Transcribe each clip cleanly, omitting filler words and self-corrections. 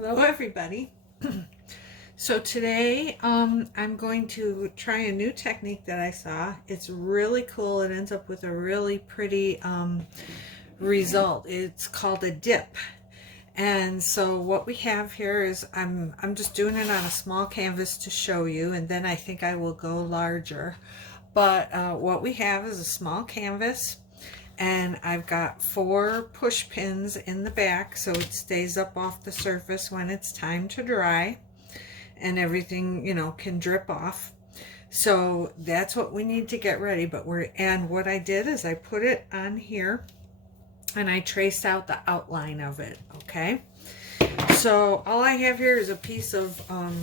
Hello everybody. So today I'm going to try a new technique that I saw. It's really cool. It ends up with a really pretty result. It's called a dip. And so what we have here is I'm just doing it on a small canvas to show you, and then I think I will go larger. But what we have is a small canvas, and I've got 4 push pins in the back so it stays up off the surface when it's time to dry, and everything, you know, can drip off. So that's what we need to get ready. And what I did is I put it on here and I traced out the outline of it. Okay, so all I have here is a piece of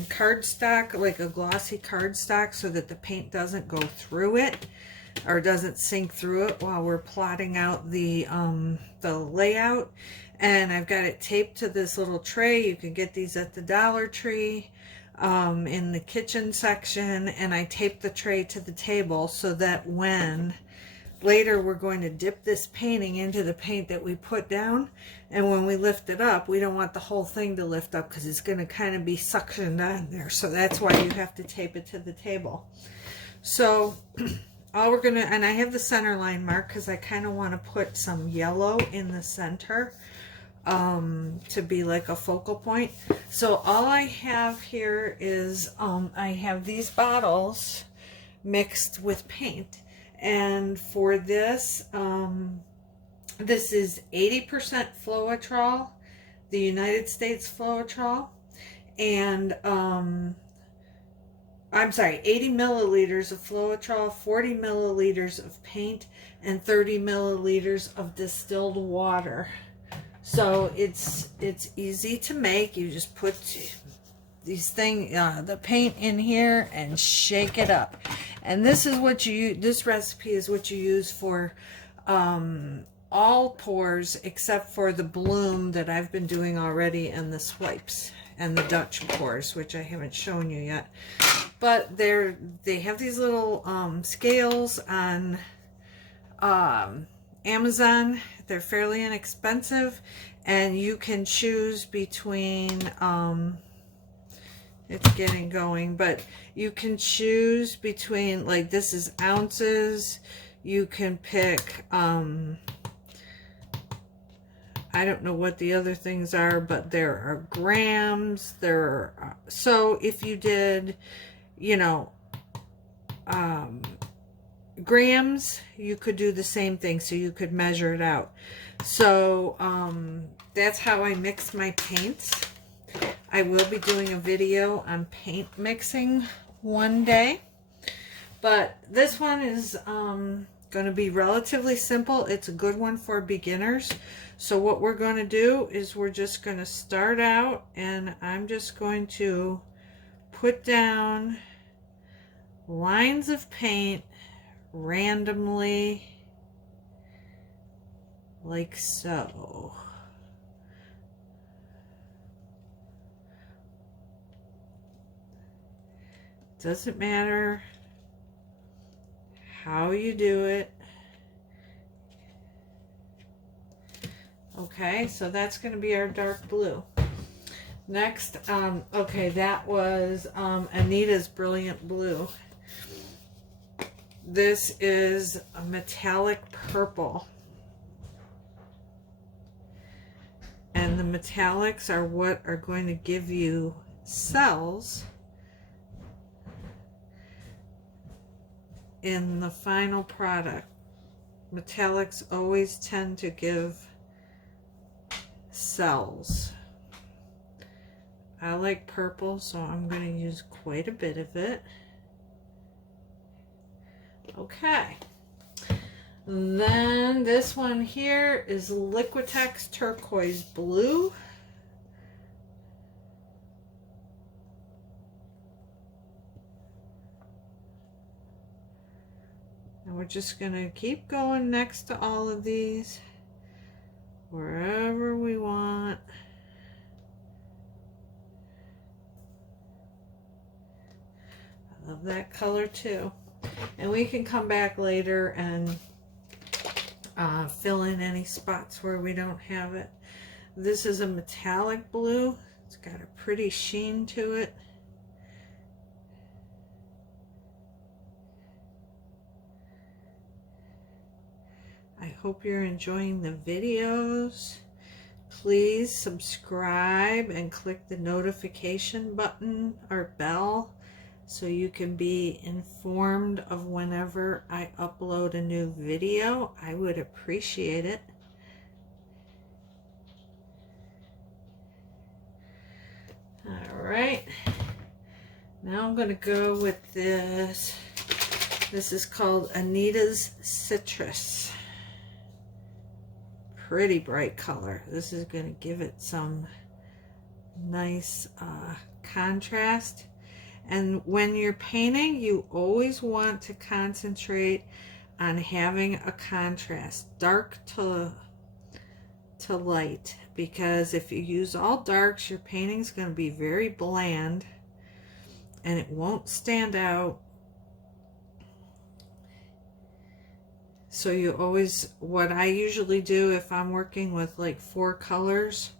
cardstock, like a glossy cardstock, so that the paint doesn't go through it or doesn't sink through it while we're plotting out the layout. And I've got it taped to this little tray. You can get these at the Dollar Tree in the kitchen section. And I taped the tray to the table so that when later we're going to dip this painting into the paint that we put down, and when we lift it up, we don't want the whole thing to lift up because it's going to kind of be suctioned on there. So that's why you have to tape it to the table. So all we're gonna, and I have the center line marked because I kind of want to put some yellow in the center to be like a focal point. So all I have here is I have these bottles mixed with paint, and for this this is 80% Floetrol, the United States Floetrol, and I'm sorry, 80 milliliters of Floetrol, 40 milliliters of paint, and 30 milliliters of distilled water. So it's easy to make. You just put these the paint in here and shake it up. And this is what this recipe is what you use for all pours except for the bloom that I've been doing already, and the swipes and the Dutch pours, which I haven't shown you yet. But they have these little scales on Amazon. They're fairly inexpensive, and you can choose between it's getting going, but you can choose between, like, this is ounces. You can pick I don't know what the other things are, but there are grams. So if you did, you know, grams, you could do the same thing. So you could measure it out. So that's how I mix my paints. I will be doing a video on paint mixing one day, but this one is going to be relatively simple. It's a good one for beginners. So what we're going to do is we're just going to start out, and I'm just going to put down lines of paint randomly, like so. Doesn't matter how you do it. Okay, so that's going to be our dark blue. Next, okay, that was Anita's Brilliant Blue. This is a metallic purple. And the metallics are what are going to give you cells in the final product. Metallics always tend to give cells. I like purple, so I'm going to use quite a bit of it. Okay. Then this one here is Liquitex Turquoise Blue. And we're just going to keep going next to all of these, wherever we want. I love that color too. And we can come back later and fill in any spots where we don't have it. This is a metallic blue. It's It's got a pretty sheen to it. I hope you're enjoying the videos. Please subscribe and click the notification button or bell so you can be informed of whenever I upload a new video. I would appreciate it. All right, now I'm going to go with this. This is called Anita's Citrus. Pretty bright color. This is going to give it some nice contrast. And when you're painting, you always want to concentrate on having a contrast, dark to light, because if you use all darks, your painting's going to be very bland and it won't stand out. So you always, what I usually do if I'm working with like 4 colors,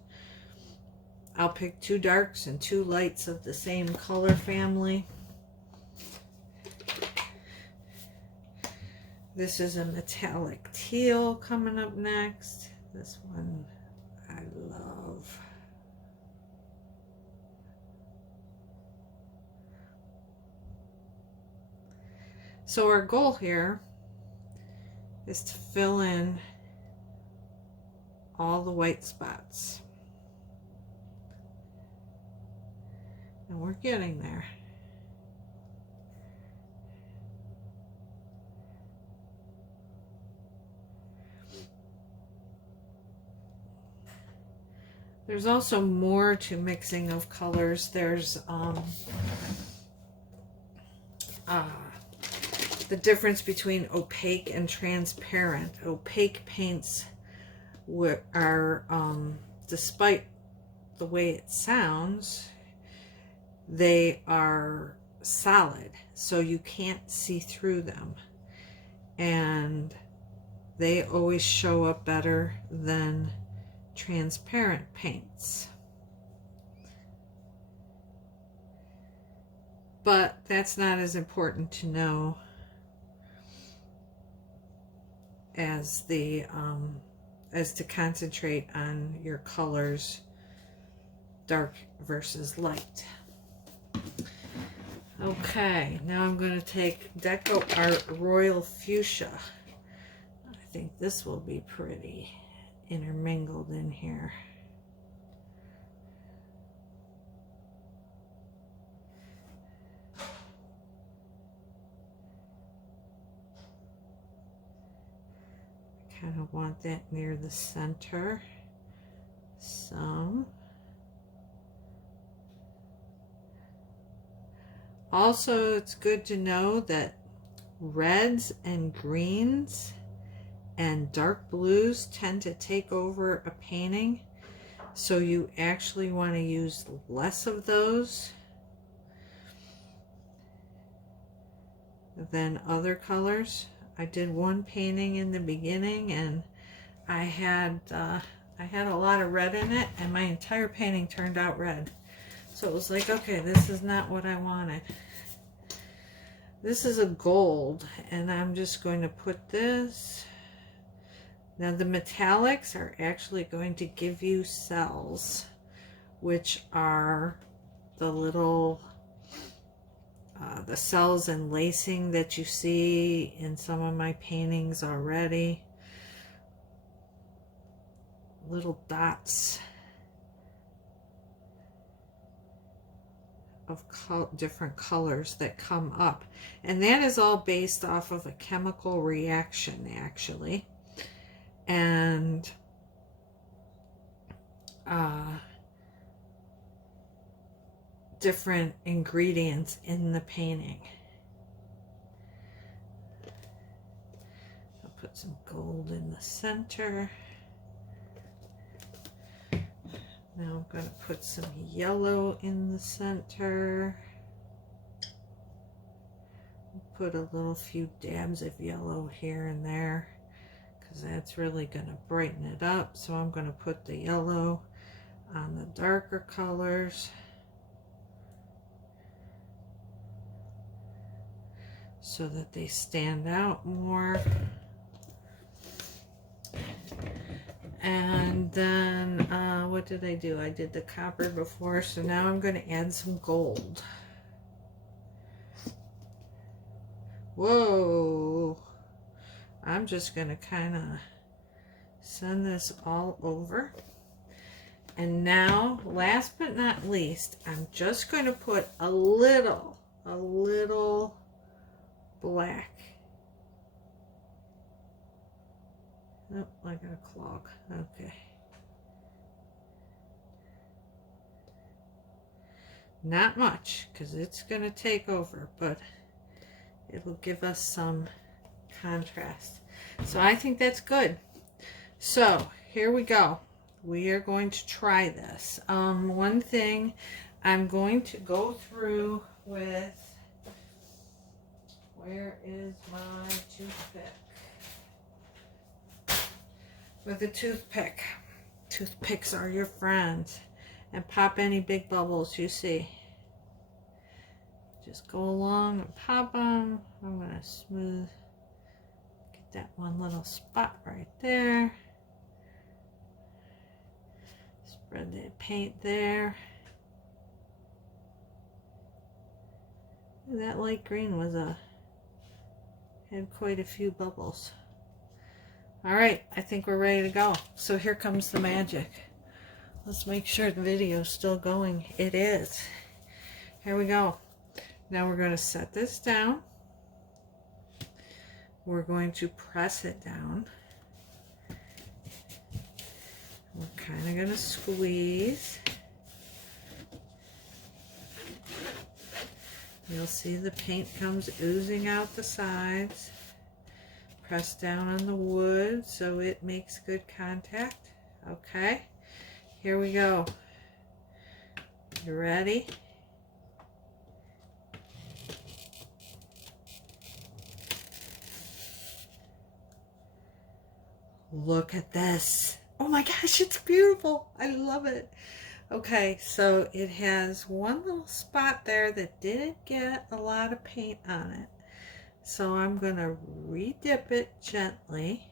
I'll pick 2 darks and 2 lights of the same color family. This is a metallic teal coming up next. This one I love. So our goal here is to fill in all the white spots. And we're getting there. There's also more to mixing of colors. There's the difference between opaque and transparent. Opaque paints are, despite the way it sounds, they are solid, so you can't see through them. And they always show up better than transparent paints. But that's not as important to know as the as to concentrate on your colors, dark versus light. Okay, now I'm going to take Deco Art Royal Fuchsia. I think this will be pretty intermingled in here. I kind of want that near the center some. Also, it's good to know that reds and greens and dark blues tend to take over a painting, so you actually want to use less of those than other colors. I did one painting in the beginning and I had a lot of red in it, and my entire painting turned out red. So it was like, okay, this is not what I wanted. This is a gold, and I'm just going to put this. Now the metallics are actually going to give you cells, which are the little, the cells and lacing that you see in some of my paintings already. Little dots of different colors that come up, and that is all based off of a chemical reaction actually, and different ingredients in the painting. I'll put some gold in the center. Now I'm going to put some yellow in the center. Put a little few dabs of yellow here and there, because that's really going to brighten it up. So I'm going to put the yellow on the darker colors so that they stand out more. And then what did I do? I did the copper before, so now I'm going to add some gold. Whoa! I'm just going to kind of send this all over. And now, last but not least, I'm just going to put a little black. Oh, I got a clog. Okay. Not much, because it's going to take over, but it'll give us some contrast. So I think that's good. So here we go. We are going to try this. One thing I'm going to go through with, where is my toothpick? With a toothpick. Toothpicks are your friends. And pop any big bubbles you see. Just go along and pop them. I'm going to smooth, get that one little spot right there. Spread that paint there. That light green was had quite a few bubbles. All right, I think we're ready to go. So here comes the magic. Let's make sure the video is still going. It is. Here we go. Now we're going to set this down. We're going to press it down. We're kind of going to squeeze. You'll see the paint comes oozing out the sides. Press down on the wood so it makes good contact. Okay, here we go. You ready? Look at this. Oh my gosh, it's beautiful. I love it. Okay, so it has one little spot there that didn't get a lot of paint on it. So I'm going to re-dip it gently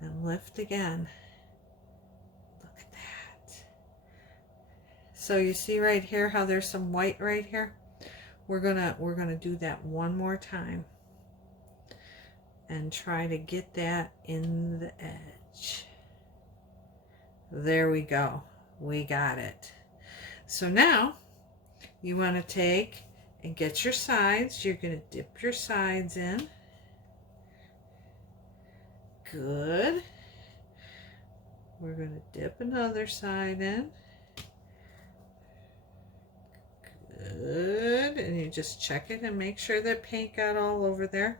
and lift again. Look at that. So you see right here how there's some white right here? We're gonna do that one more time and try to get that in the edge. There we go. We got it. So now you want to take and get your sides. You're going to dip your sides in. Good. We're going to dip another side in. Good. And you just check it and make sure that paint got all over there.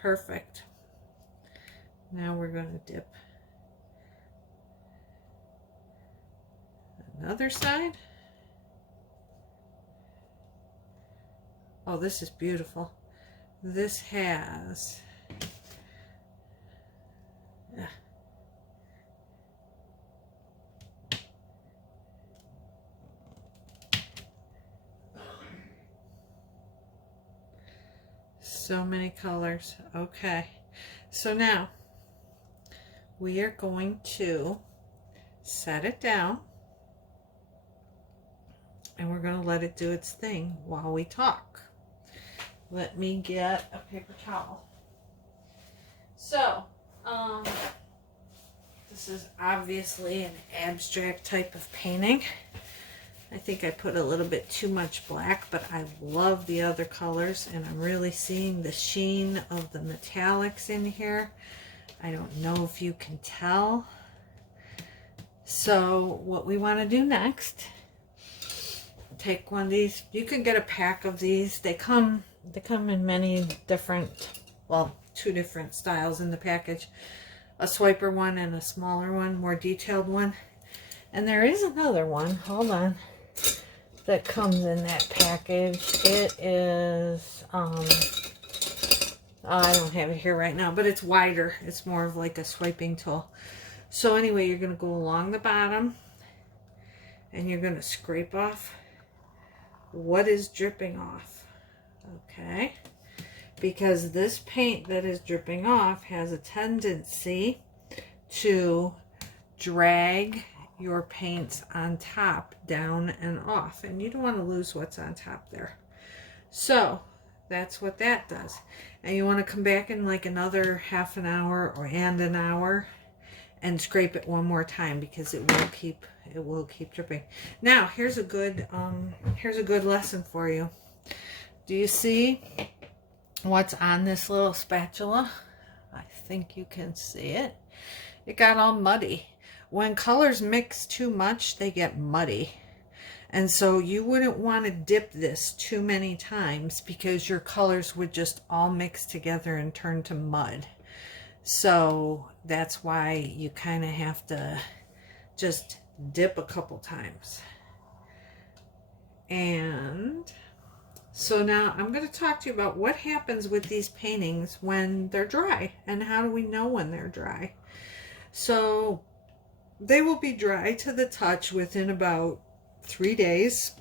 Perfect. Now we're going to dip another side. Oh, this is beautiful. This has so many colors. Okay, so now we are going to set it down and we're going to let it do its thing while we talk. Let me get a paper towel. So, this is obviously an abstract type of painting. I think I put a little bit too much black, but I love the other colors, and I'm really seeing the sheen of the metallics in here. I don't know if you can tell. So what we want to do next, take one of these. You can get a pack of these. They come in many different, well, 2 different styles in the package. A swiper one and a smaller one, more detailed one. And there is another one, hold on, that comes in that package. It is I don't have it here right now, but it's wider. It's more of like a swiping tool. So anyway, you're going to go along the bottom and you're going to scrape off what is dripping off. Okay? Because this paint that is dripping off has a tendency to drag your paints on top down and off, and you don't want to lose what's on top there. So that's what that does. And you want to come back in like another half an hour and an hour and scrape it one more time, because it will keep dripping. Now here's a good lesson for you. Do you see what's on this little spatula? I think you can see it. It got all muddy. When colors mix too much, they get muddy. And so you wouldn't want to dip this too many times, because your colors would just all mix together and turn to mud. So that's why you kind of have to just dip a couple times. And so now I'm going to talk to you about what happens with these paintings when they're dry, and how do we know when they're dry. So they will be dry to the touch within about 3 days,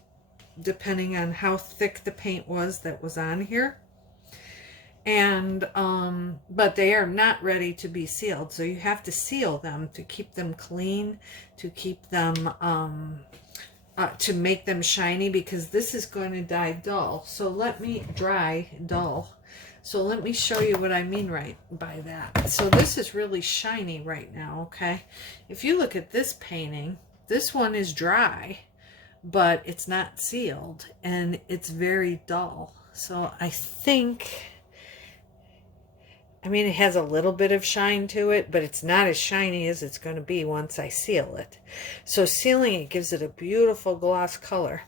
depending on how thick the paint was that was on here. And but they are not ready to be sealed, so you have to seal them to keep them clean, to keep them to make them shiny, because this is going to dye dull. So let me dry dull. So let me show you what I mean right by that. So this is really shiny right now, okay? If you look at this painting, this one is dry, but it's not sealed, and it's very dull. So I think, I mean, it has a little bit of shine to it, but it's not as shiny as it's going to be once I seal it. So sealing it gives it a beautiful gloss color.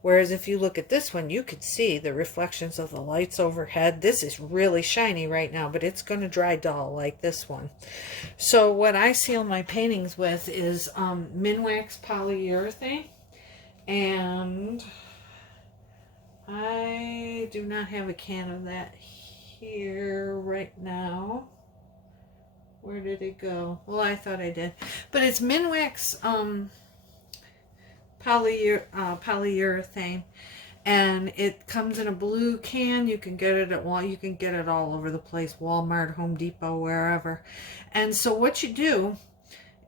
Whereas if you look at this one, you could see the reflections of the lights overhead. This is really shiny right now, but it's going to dry dull like this one. So what I seal my paintings with is Minwax polyurethane. And I do not have a can of that here right now. Where did it go? Well, I thought I did. But it's Minwax polyurethane, and it comes in a blue can. You can get it at you can get it all over the place, Walmart, Home Depot, wherever. And so what you do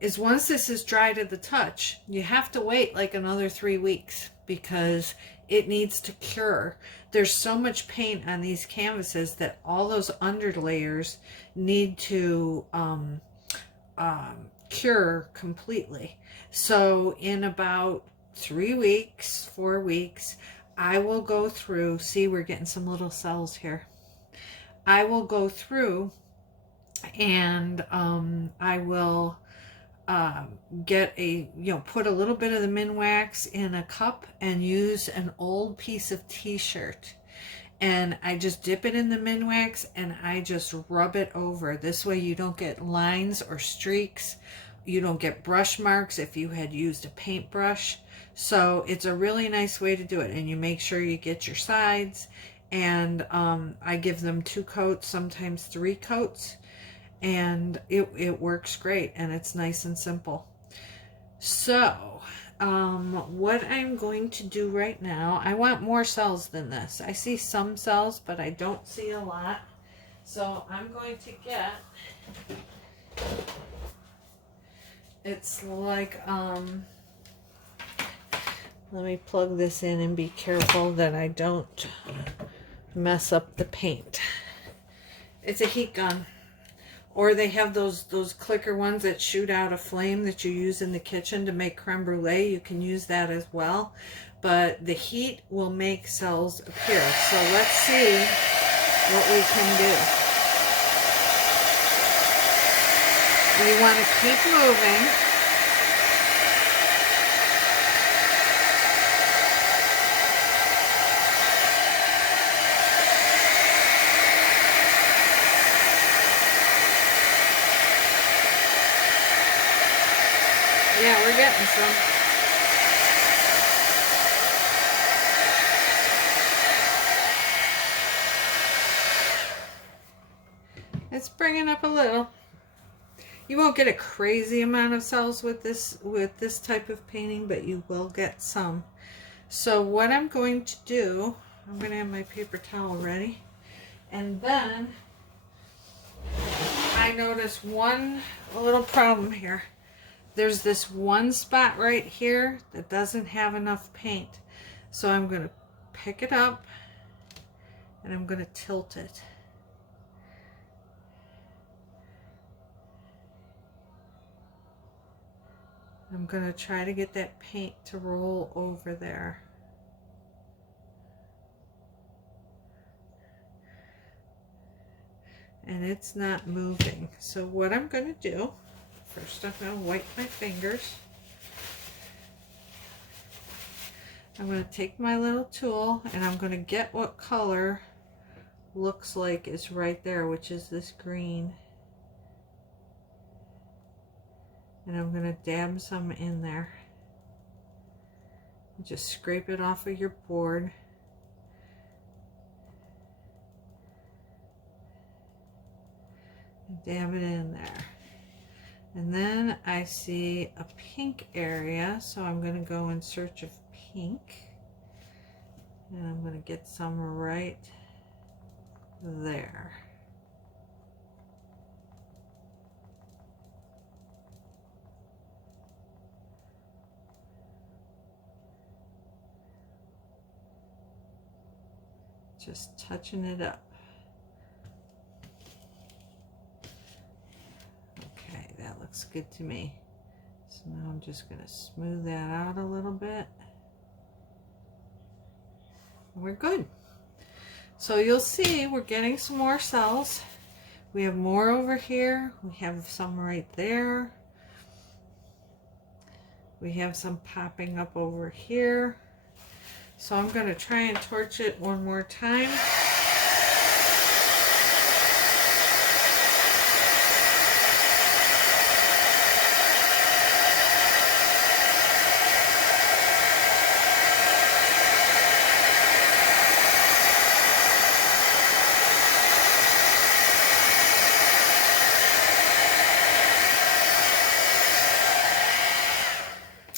is, once this is dry to the touch, you have to wait like another 3 weeks, because it needs to cure. There's so much paint on these canvases that all those underlayers need to cure completely. So in about 3 weeks, 4 weeks, I will go through, see, we're getting some little cells here. I will go through and I will get a, put a little bit of the Minwax in a cup and use an old piece of t-shirt, and I just dip it in the Minwax and I just rub it over. This way you don't get lines or streaks. You don't get brush marks if you had used a paintbrush. So it's a really nice way to do it, and you make sure you get your sides. And I give them 2 coats, sometimes 3 coats, and it works great, and it's nice and simple. So what I'm going to do right now, I want more cells than this. I see some cells, but I don't see a lot. So I'm going to get, it's like, let me plug this in and be careful that I don't mess up the paint. It's a heat gun. Or they have those clicker ones that shoot out a flame that you use in the kitchen to make creme brulee. You can use that as well. But the heat will make cells appear. So let's see what we can do. We want to keep moving. Yeah, we're getting some. it's bringing up a little. You won't get a crazy amount of cells with this type of painting, but you will get some. So what I'm going to do, I'm going to have my paper towel ready, and then I noticed one little problem here. There's this one spot right here that doesn't have enough paint. So I'm going to pick it up and I'm going to tilt it. I'm going to try to get that paint to roll over there. And it's not moving. So what I'm going to do, first I'm going to wipe my fingers. I'm going to take my little tool and I'm going to get what color looks like is right there, which is this green. And I'm going to dab some in there. Just scrape it off of your board. And dab it in there. And then I see a pink area, so I'm going to go in search of pink. And I'm going to get some right there. Just touching it up. Okay, that looks good to me. So now I'm just going to smooth that out a little bit. We're good. So you'll see we're getting some more cells. We have more over here. We have some right there. We have some popping up over here. So I'm going to try and torch it one more time.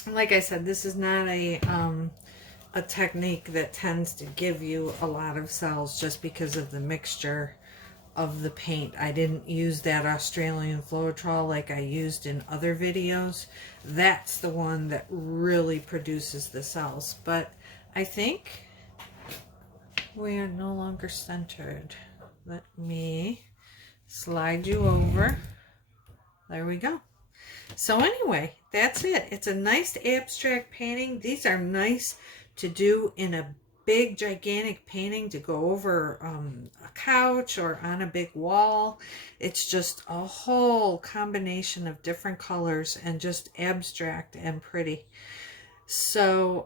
Like I said, this is not a technique that tends to give you a lot of cells just because of the mixture of the paint. I didn't use that Australian Floetrol like I used in other videos. That's the one that really produces the cells. But I think we are no longer centered. Let me slide you over. There we go. So anyway, that's it. It's a nice abstract painting. These are nice to do in a big gigantic painting to go over a couch or on a big wall. It's just a whole combination of different colors and just abstract and pretty. So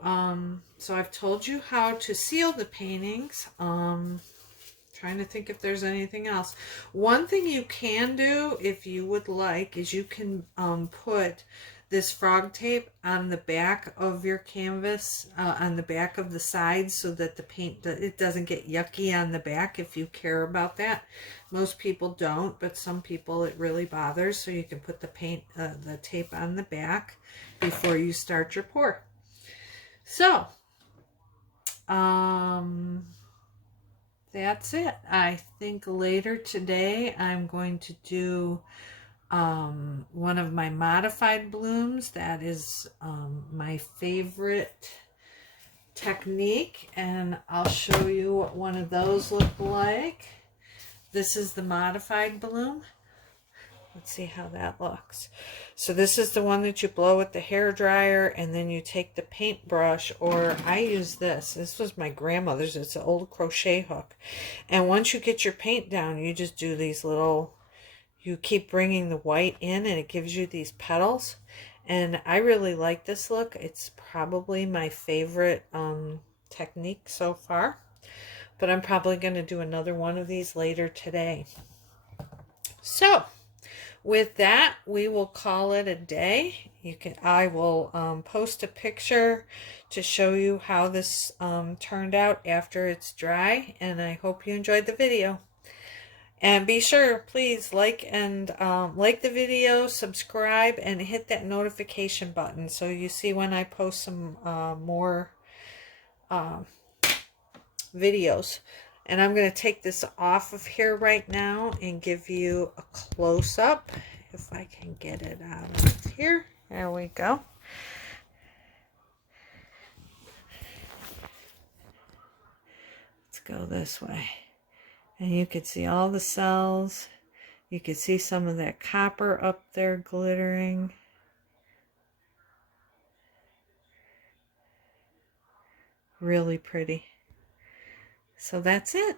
so I've told you how to seal the paintings. Trying to think if there's anything else. One thing you can do, if you would like, is you can put this frog tape on the back of your canvas, on the back of the sides, so that the paint, it doesn't get yucky on the back, if you care about that. Most people don't, but some people it really bothers, so you can put the the tape on the back before you start your pour. So, that's it. I think later today I'm going to do one of my modified blooms. That is my favorite technique, and I'll show you what one of those look like. This is the modified bloom. Let's see how that looks. So this is the one that you blow with the hair dryer, and then you take the paintbrush, or I use this. This was my grandmother's. It's an old crochet hook. And once you get your paint down, you just do these little, you keep bringing the white in, and it gives you these petals. And I really like this look. It's probably my favorite technique so far. But I'm probably going to do another one of these later today. So, with that, we will call it a day. I will post a picture to show you how this turned out after it's dry, and I hope you enjoyed the video. And be sure, please, like and like the video, subscribe, and hit that notification button so you see when I post some more videos. And I'm going to take this off of here right now and give you a close-up, if I can get it out of here. There we go. Let's go this way. And you can see all the cells. You can see some of that copper up there glittering. Really pretty. So that's it.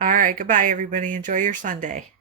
All right, goodbye, everybody. Enjoy your Sunday.